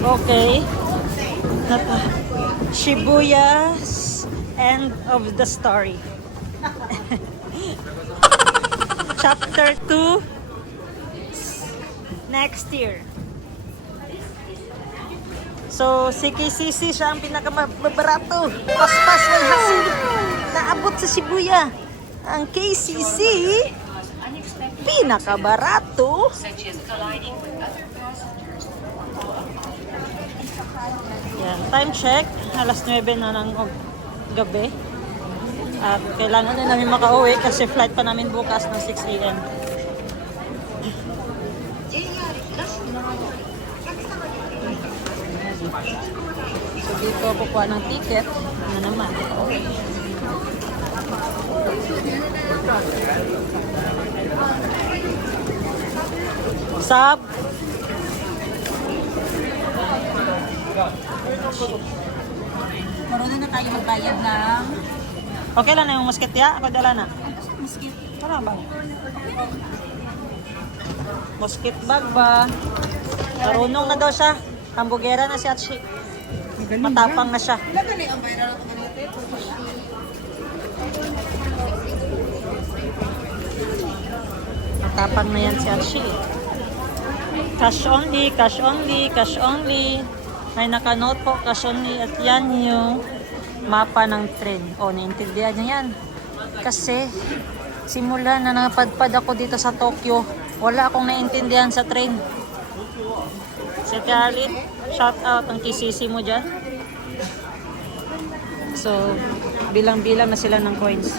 Okay. Shibuya's end of the story. Chapter 2 next year. So, si KCC siya ang pinakamabarato. Paspas ng hasil. Naabot sa Shibuya. Ang KCC, pinakabarato. Yan, time check. Alas 9 na ng gabi. At kailangan na namin makauwi kasi flight pa namin bukas ng 6 a.m. So dito kukuha ng ticket na naman. Sab. Marunong na tayo magbayad ng Okay lang na yung musket ya? Ako dala na. musket. Wala ba? Musket bag ba? Marunong na daw siya. Hambugera na si Atshi. Matapang na siya. Lagani ang viral ko ganito. Matapang na yan si Atshi. Cash only, cash only, cash only. May nakanote po, cash only. At yan yung mapa ng train. O, naintindihan niya yan. Kasi, simula na napadpad ako dito sa Tokyo, wala akong naintindihan sa train. Si Charlie, shout out ang KCC mo dyan. So, bilang-bilang na sila ng coins.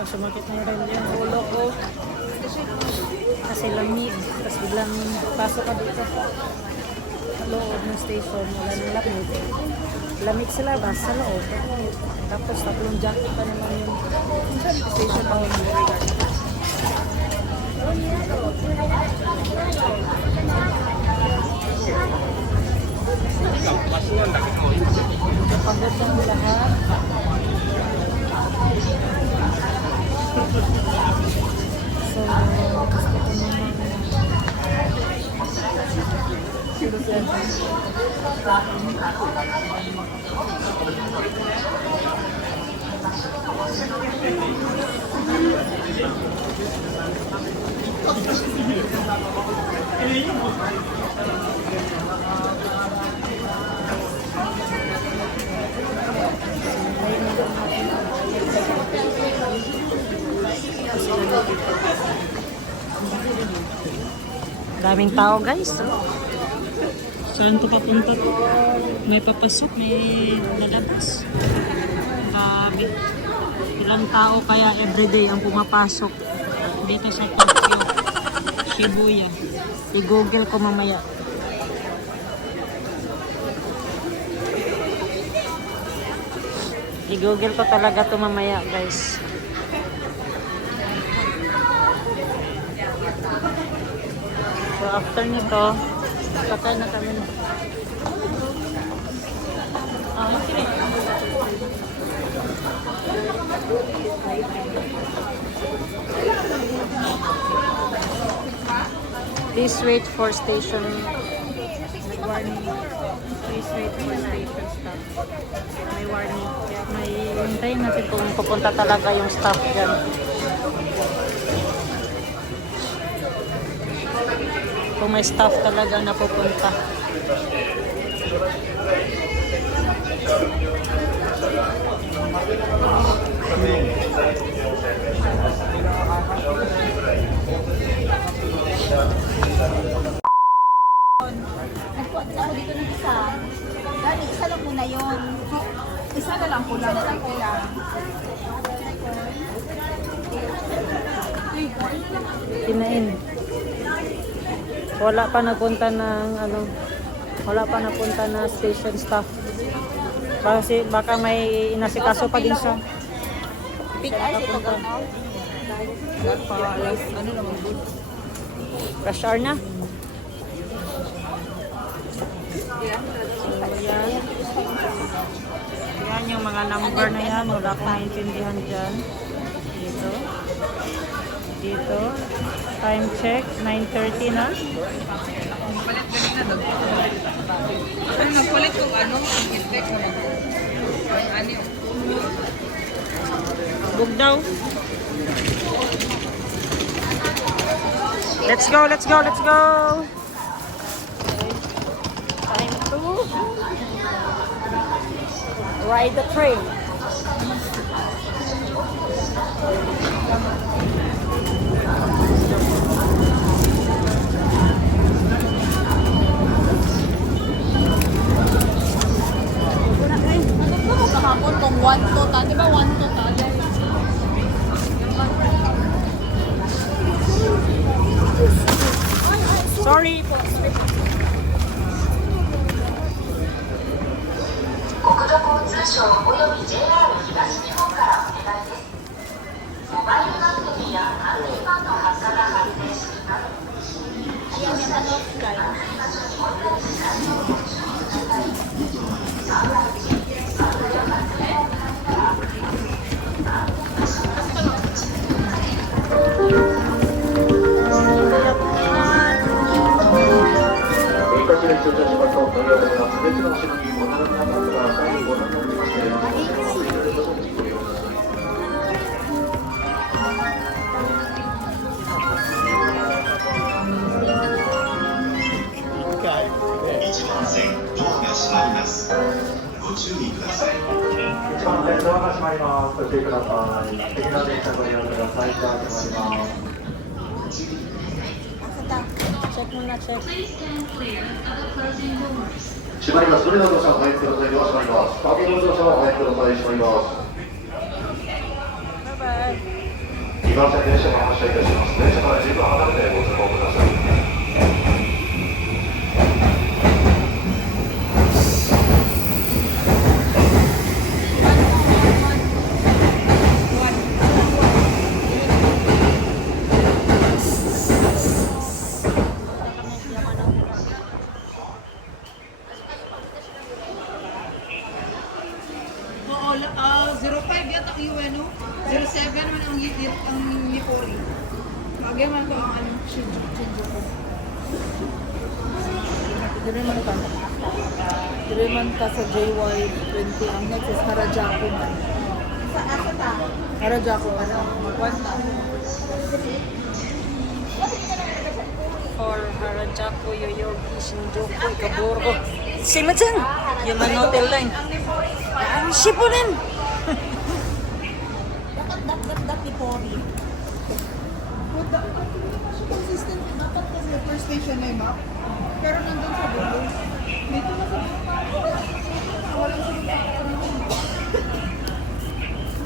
Sumakit na rin dyan. Ulo ko. Kasi lamig. Tapos biglang pasok ka dito sa loob ng station. Wala nang lamig. Lamig sila ba sa loob. Tapos tatlong jacket pa naman yung station house. Pagod ng lahat. So, gusto ko naman daming tao guys. Saan ito papunta? May papasok, may lalabas. Grabe. Ilang tao kaya everyday ang pumapasok dito sa Tokyo, Shibuya. I-google ko mamaya. I-google ko talaga ito mamaya guys. So after nito, patay na kami. Okay. Please wait for station. Warning. Please wait for station staff. May warning. May hintayin natin kung pupunta talaga yung staff dyan. Kung may staff talaga na pupunta. Nagpunta ako dito ng isa. Dali, isa lang muna yun. Isa na lang pula. Isa lang pula. Kinain. Wala pa napunta ng ano, wala pa napunta na station staff. Kasi baka may inasikaso pa din siya. Big eyes ito ka na. Ano naman good? Rush hour na. Yeah. Yan. Yan yung mga number na yan. Wala akong maintindihan dyan. Dito. Dito. Time check. 9:30 na. Sabog daw. Let's go, let's go, let's go! Time to ride the train. Kahapon tong 1 to ta, di ba 1 to ta? Sorry po. 国土交通省および JR 東日本からお願いです。モバイルバッテリーや安全板の発火が発生するため、Ayan, yung ano, Sky. Check muna, check. 閉まります。それではどうぞお入りください。ドア閉まります。パーキングのドア様お入りください。閉まります。 Bye-bye. 2番線電車が発車いたします。電車から十分離れてご通行ください。Oo, 05 yata ang UNO. 07 man ang Nipoli. Bagay man ko ang ano, Shinjuku. Dire man ka sa JY20, ang next is Harajuku man. Sa asa ta? Harajuku, ano, magwanta. For Harajuku, Yoyogi, Shinjuku, Ikaburo. Shimajan! Yamanote Line. Ang Nipoli is Ang Shippuden! dapat dak Nipoli. Consistent, dapat kasi first station na yung map. Pero nandun sa dulo. Dito na sa dulo. Walang sa dulo.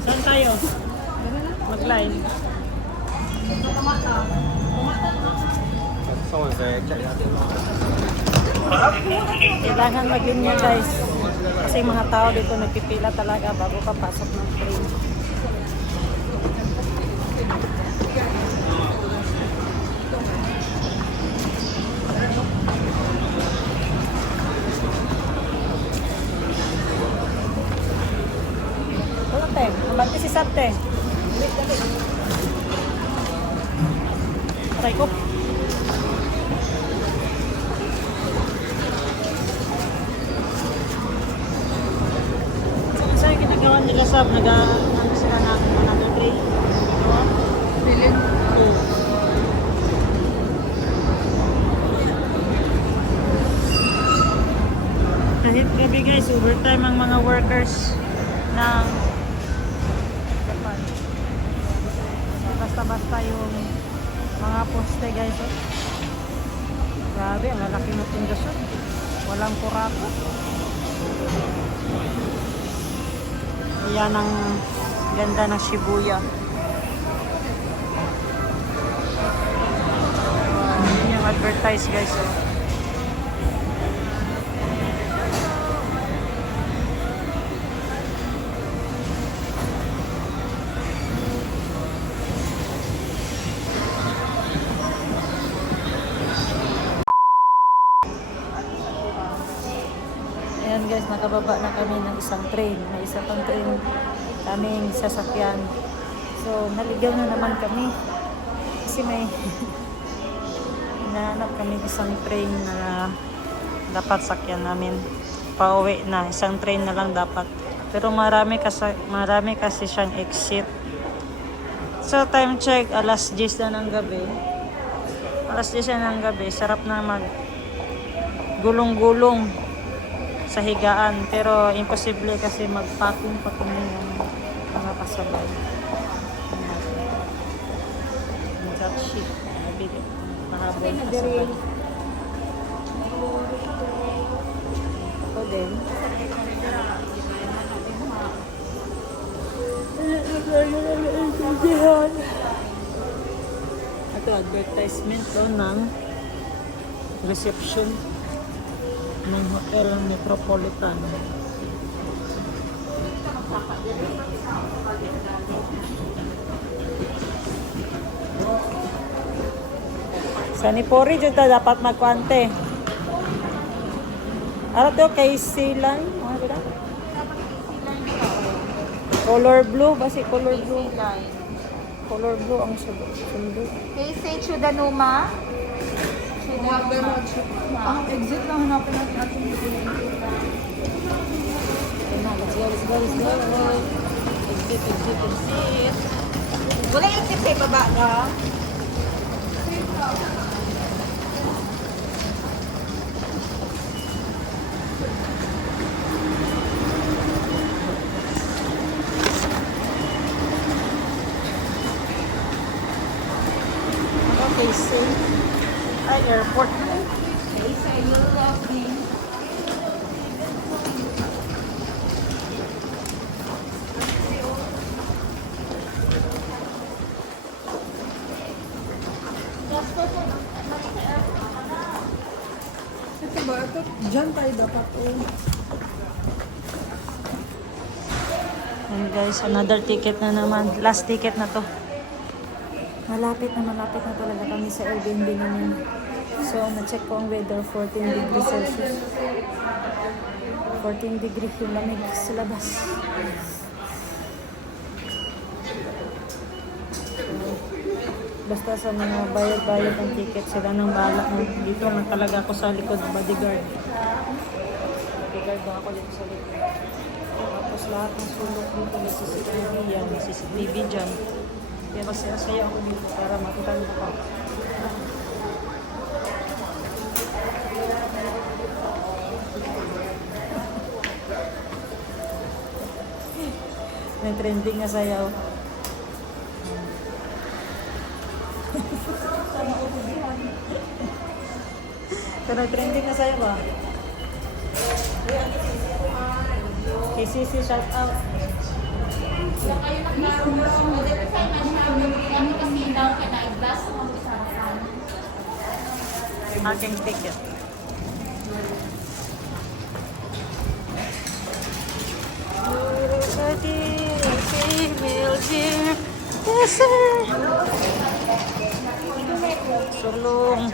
Saan tayo? Mag-line. Kailangan mag-linya guys. Kasi mga tao dito nagpipila talaga bago papasok ng train. Wala te, nabante si Sate. Aray ko. Sa yung ginagawa nila sab, ano sila ng another train. Bilin. Kahit gabi guys, overtime ang mga workers ng Japan. Basta-basta yung mga poste guys. Oh. Grabe, ang lalaki ng pundasyon. Walang kurako. Yan ang ganda ng Shibuya. Yun yung advertise guys. Oh. Ayan guys, nakababa na kami ng isang train. May isa pang train kaming sasakyan. So, naligaw na naman kami. Kasi may hinahanap kami isang train na dapat sakyan namin. Pauwi na. Isang train na lang dapat. Pero marami kasi siyang exit. So, time check, alas 10 na ng gabi. Alas 10 na ng gabi. Sarap na mag gulong-gulong sa higaan. Pero, imposible kasi mag-packing pa kami ng mga kasabay. That shit. Mahabol kasabay. Ako din. Ito, advertisement to ng reception ng Hotel Metropolitan. Sa Nipori, dito dapat magkwante. Ano to? Kay Silan? Ano ba? Color blue? Basi color blue. Color blue ang sundo. Okay, say Chudanuma. Mga ganun. Ang exit lang hanapin natin natin. Let's go. Exit. Wala yung tip sa baba ka. Okay, say. Ay, airport. Okay, say you love me. Ito ba? Ito, dyan tayo dapat. And guys, another ticket na naman. Last ticket na to. Malapit na talaga kami sa Airbnb namin. So, na-check ko ang weather, 14 degrees Celsius. 14 degrees yung lamig sa labas. Basta sa mga bayad-bayad ng ticket, sila nang bahala mo. Dito na talaga ako sa likod, bodyguard. Bodyguard ba ako dito sa likod. Tapos lahat ng sulok dito may CCTV yan, may CCTV dyan. Kaya masaya ako dito para makita nyo ako. May trending na sayaw. Pero trending na sayaw ba? Kay Sisi, shout out. Aking ticket. Female dear, yes sir. Sulong.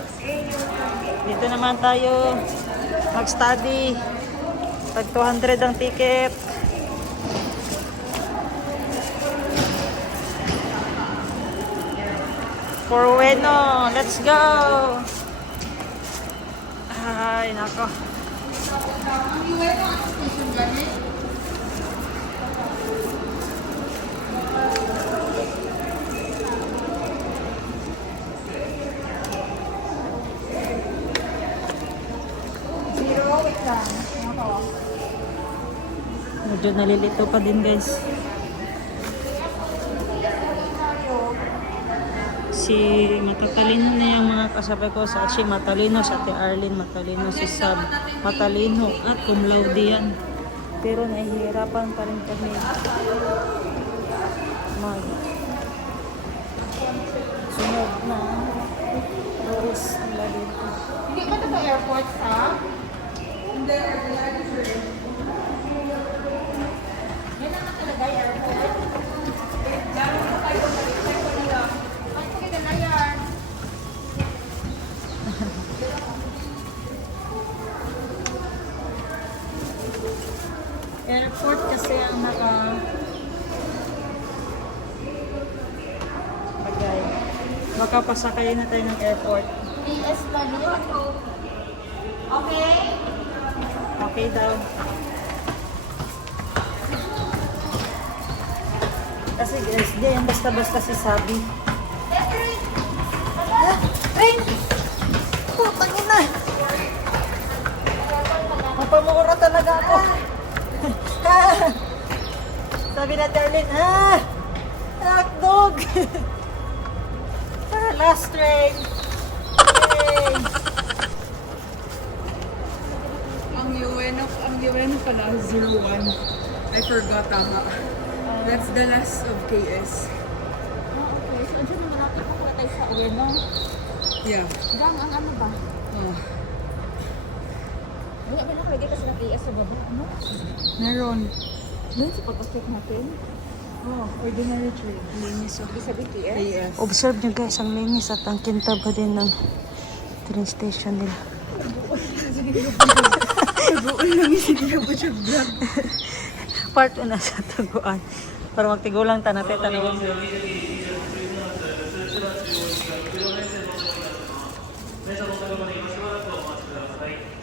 Dito naman tayo mag-study. Tag 200 ang ticket. For Ueno, let's go! Ay, nako. Ang Ueno, ang station gani? Medyo nalilito pa din guys. Si matatalino na yung mga kasabay ko sa si matalino, sa Ate Arlene matalino, si Sab matalino at cum laude yan. Pero nahihirapan pa rin kami mag sunod na tourist nila dito. Hindi ba ito sa airport sa? Hindi, Yan ang talaga airport. Ay, sige na yan. Airport kasi ang naka bagay. Baka pasakayin na tayo ng airport. PS pa niya. Okay? Okay daw. Kasi guys, di yan basta-basta si Sabi. Ay! Putang ina! Mapamura talaga ako. Sabi na Darlene, hotdog! Last train! Yay! Ang UN pala, 01. I forgot, tama. That's the last of KS. Okay, so dyan naman natin pupunta sa Ueno. Yeah. Gang, ang ano ba? Oh. Wala ba nakalagay kasi na KS sa baba? Ano? Meron. Doon sa pag-check natin. Oh, ordinary train. Linis oh. Ibig sabihin KS? KS. Observe nyo guys, ang linis at ang kintab pa din ng train station nila. Buon lang yung sige po siya vlog. Part 1 na sa Tuguan. Para magtigulang tanate tanong.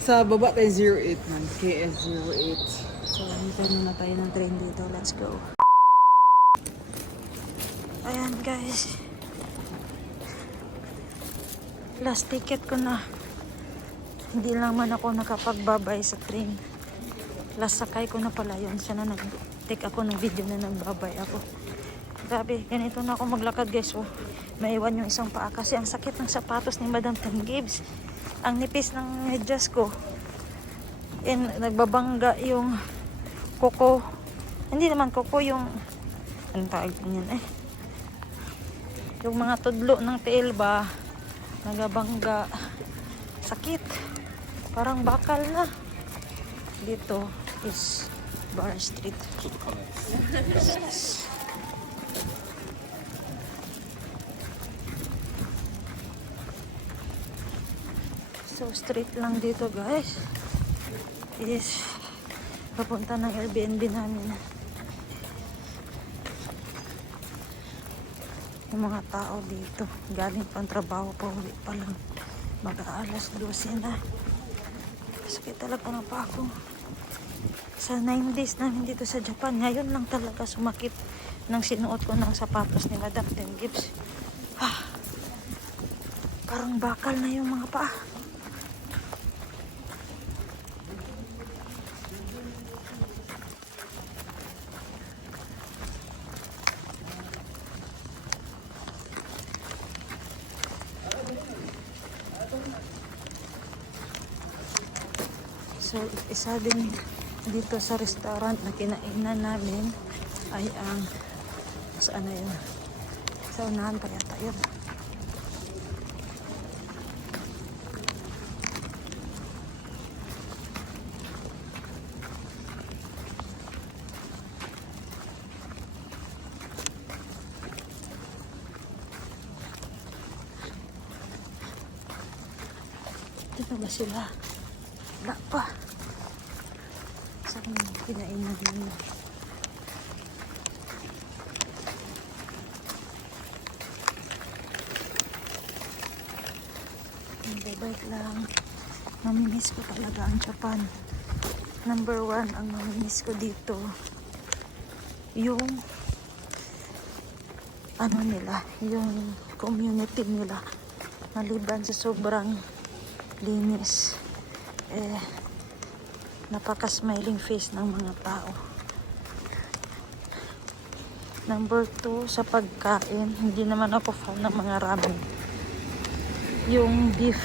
Sa baba tayo 08 man. KS 08. So, hintay muna tayo ng train dito. Let's go. Ayan guys. Last ticket ko na. Hindi lang man ako nakapagbabay sa train. Last sakay ko na pala yun. Siya na nag-take ako ng video na nagbabay ako. Grabe, ganito na ako maglakad guys. Oh, maiwan yung isang paa kasi ang sakit ng sapatos ni Madam Ten Gibbs. Ang nipis ng medyas ko. And nagbabangga yung kuko. Hindi naman kuko, yung anong tawag niyan eh. Yung mga tudlo ng tiil ba, nagabangga. Sakit. Parang bakal na. Dito is Bar Street. So straight lang dito guys. Is papunta ng Airbnb namin. Yung mga tao dito galing pang trabaho pa, uwi pa lang. Mag-aalas 12 na. Sakit talaga na pa ako. Sa 9 days namin dito sa Japan, ngayon lang talaga sumakit nang sinuot ko ng sapatos ni Madam Ten Gibbs. Parang bakal na yung mga paa. So, isa din dito sa restaurant na kinainan namin ay ang saan na yun? Sa unahan pa yata yun. Dito ba sila? Wala pa. Saan pinainan nyo? Bye-bye lang. Mamimiss ko talaga ang Japan. Number 1 ang mamimiss ko dito. Yung ano nila, yung community nila. Maliban sa sobrang linis. Napaka-smiling face ng mga tao. Number 2, sa pagkain, hindi naman ako fan ng mga ramen. Yung beef,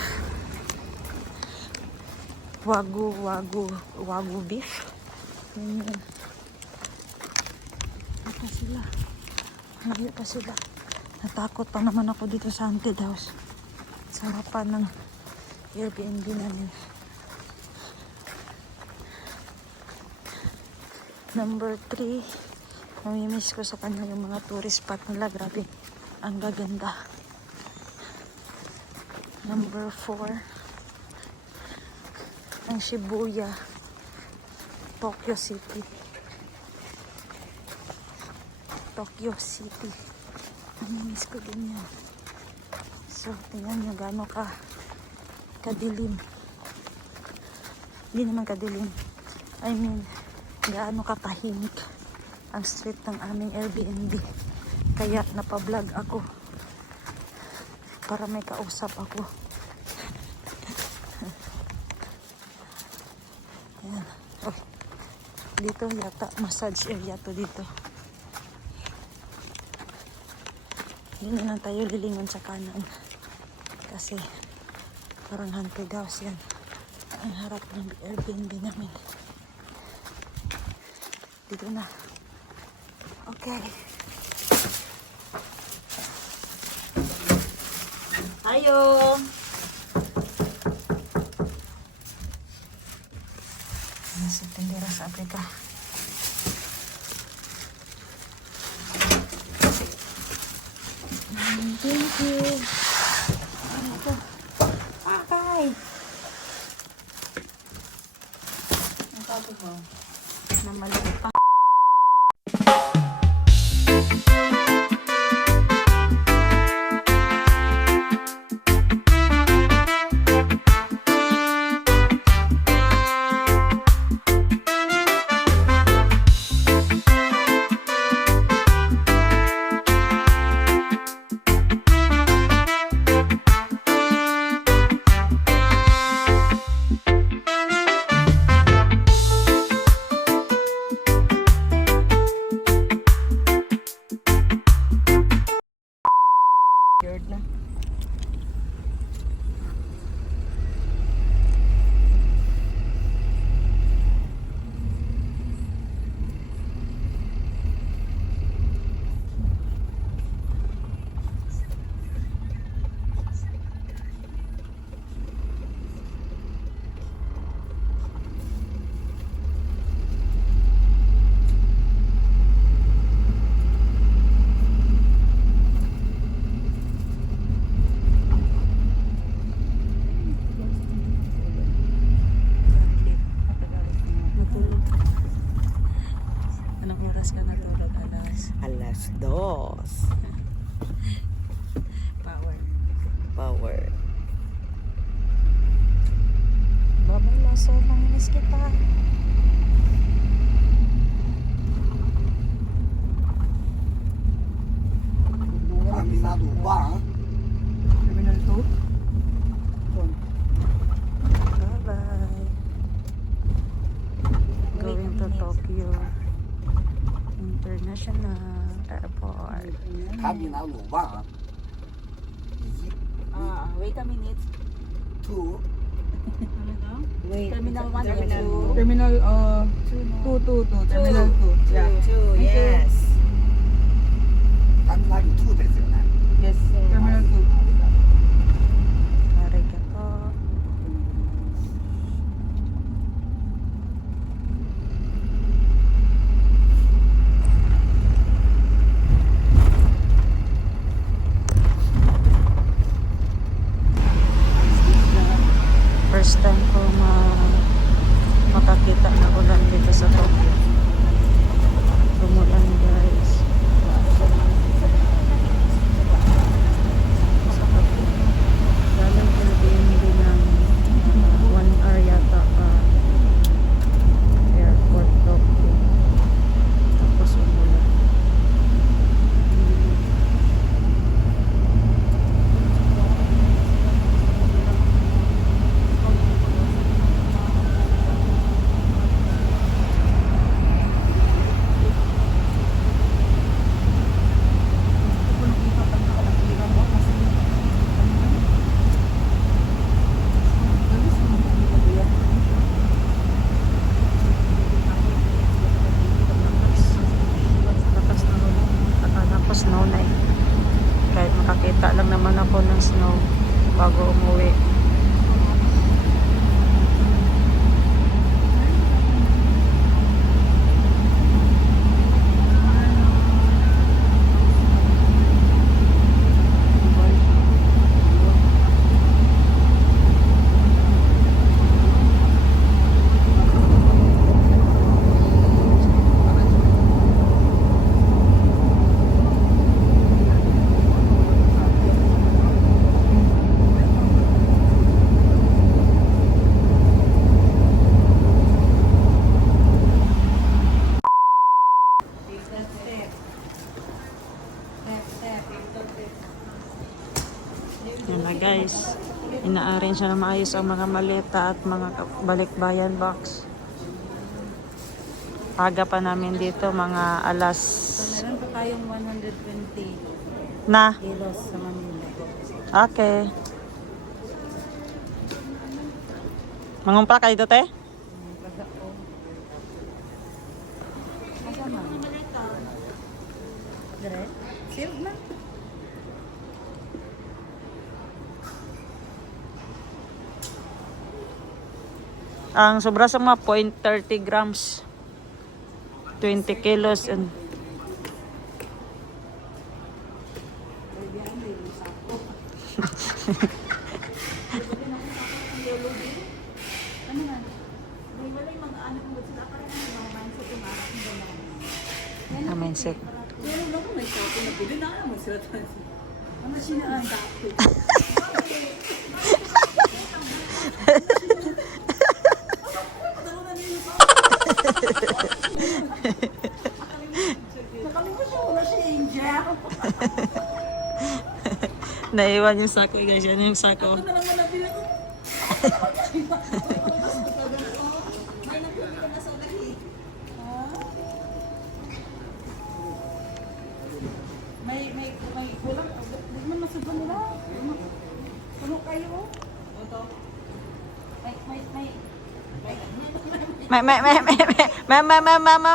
wagyu beef. Yun. Ito sila. Layo pa sila. Natakot pa naman ako dito sa haunted house. Sa harapan ng Airbnb namin. Number 3, namimiss ko sa kanya yung mga tourist spot nila. Grabe, ang gaganda. Number 4, ang Shibuya, Tokyo City. Tokyo City. Namimiss ko din yan. So, tingnan nyo gaano kadilim. Hindi naman kadilim. I mean, gaano katahimik ang street ng aming Airbnb. Kaya napablog ako. Para may kausap ako. Ayan. Oh, dito yata, massage area to dito. Hindi na lang tayo lilingon sa kanan. Kasi parang haunted house yan. Ang harap ng Airbnb namin. Dito na. Okay. Ayo. Nasa tindera sa Africa. Thank you. Ano ito? Okay. Ang tawag mo? Na maliit pa. Na. Natulog. Anong oras ka natulog? Alas 2. Power. Power. Babay laso, manginis kita. Terminal 2. Bye-bye. Going to Tokyo International Airport. Wait a minute. Wait. Terminal 1 and 2. Terminal 2. Terminal 2. Yeah. 2, yes. Yes. Terminal 2. Arigato. First time ko makakita na ulan dito sa Tokyo. Umulan guys. Galing Airbnb ng 1 hour yata airport Tokyo. Tapos umulan. na-arrange na maayos ang mga maleta at mga balikbayan box. Aga pa namin dito, mga alas Meron pa tayong 120 na. kilos sa Manila. Okay. Mangumpra ka dito, te? Baga ko. Masama. Dire? Sealed na. Ang sobra sa mga 0.30 grams. 20 kilos and mindset. Pero lang may tao na bili na naman sila. Ano siya ang dati? Nakalimutan ko na si Angel. Naiwan yung sako, guys. Yan yung sako. Ano naman nabili ko? May kulang. Di man masubra nila. Puno kayo. Ito.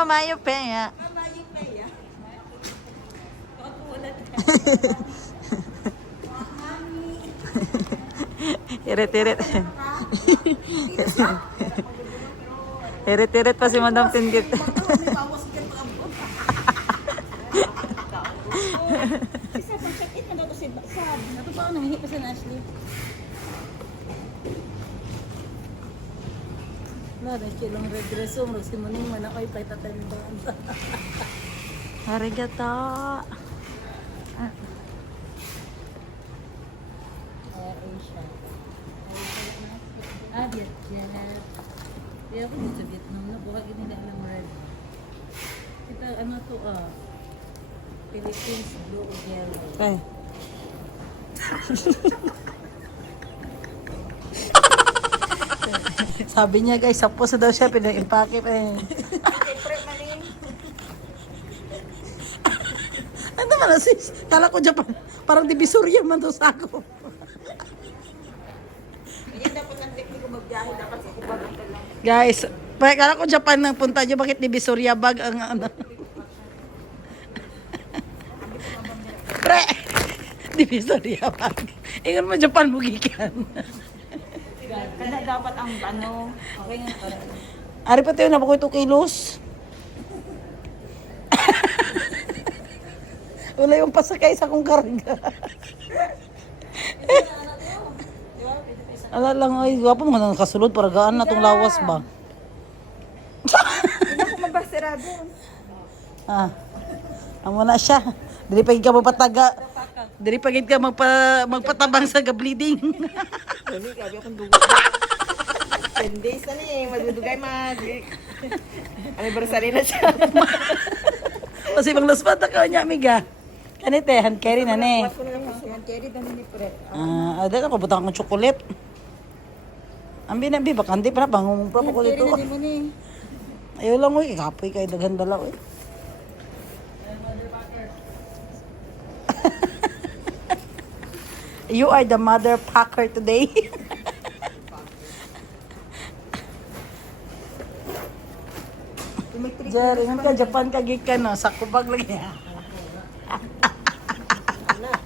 Mayo pe ya. Irit-irit. Irit-irit pa si Madam Tinggit. Isa pang check-in na daw si Sab. Ito pa ako nangihi pa si Ashley. Wala, nakikilang regreso. Magsimuning man ako yung paitatandaan. Arigato. Asia. Vietnam. Kaya ako dito sa Vietnam na. Baka ginila ng red. Ito, ano to Philippines blue or yellow. Ay. Sabi niya guys, sapos na daw siya, pinag-impake pa eh. Ano man sis? Kala ko Japan, parang divisoria man to sa ako. Yan dapat ang tekniko magbiyahe dapat sa kubagan ka lang. Guys, kala ko Japan nang punta niyo, bakit divisoria bag ang ano? Pre! Divisoria bag. Ingon mo Japan mo gikan. Kaya dapat ang ano, okay nga. Ari pa tayo na ba ko 2 kilos? Wala yung pasakay sa kong karga. Ala lang ay gwapo mo nang kasulod para gaan na tong lawas ba. Hindi ako mabasirado. Ah. Amo na siya. Dili pa gid ka magpataga. Dili pa gid ka magpatabang sa bleeding. Hindi, kabi akong dugo. 10 days na ni, magdudugay anniversary na siya. Kasi bang laspat ka niya amiga. Kanite hand carry na ne. Yan, carry daw ni Pre. Ah, ada ko butang ng chocolate. Ambi na bi baka hindi pa na bangung pa ko dito. Carry na mo ni. Ayaw lang oy, kapoy kay daghan dala oy. You are the mother packer today. Jerry, ngan ka Japan ka gikan no, sa kubag lagi.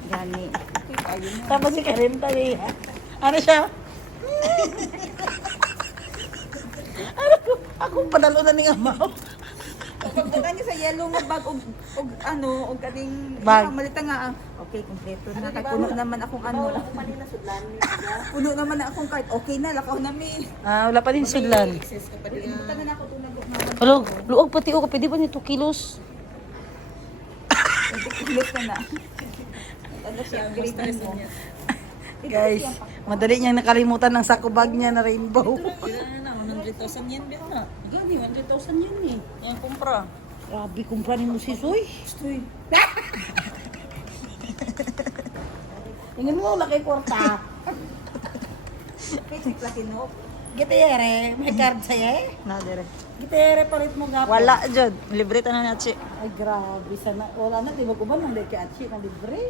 Gani. Tapos si Karen tayo. Ano siya? Ano ko? Ako padalo na ni amaw. Pagdagan niya sa yellow nga bag og kaning Bag. malita nga okay kompleto na kay puno naman akong ano. Puno naman na akong card. Okay na lakaw na mi. Ah, wala pa din sudlan. Tanan ako tunag na. Hello, luog pati o pwede ba ni 2 kilos? Kilos na na. Ano siya grade mo. Guys, madali niyang nakalimutan ng sako bag niya na rainbow. Ilan na 100,000 yen din na. Gani 100,000 yen ni. Yan kumpra. Grabe, kumpra ni mo si Soy. Tingnan mo, laki kwarta. Kay check laki no. Gitayere, may card sa'yo eh. Na dire. Gitayere palit mo gapon. Wala jud, libre ta na nachi. Ay grabe sana. Wala na, di ba ko ba nang kay Achi na libre?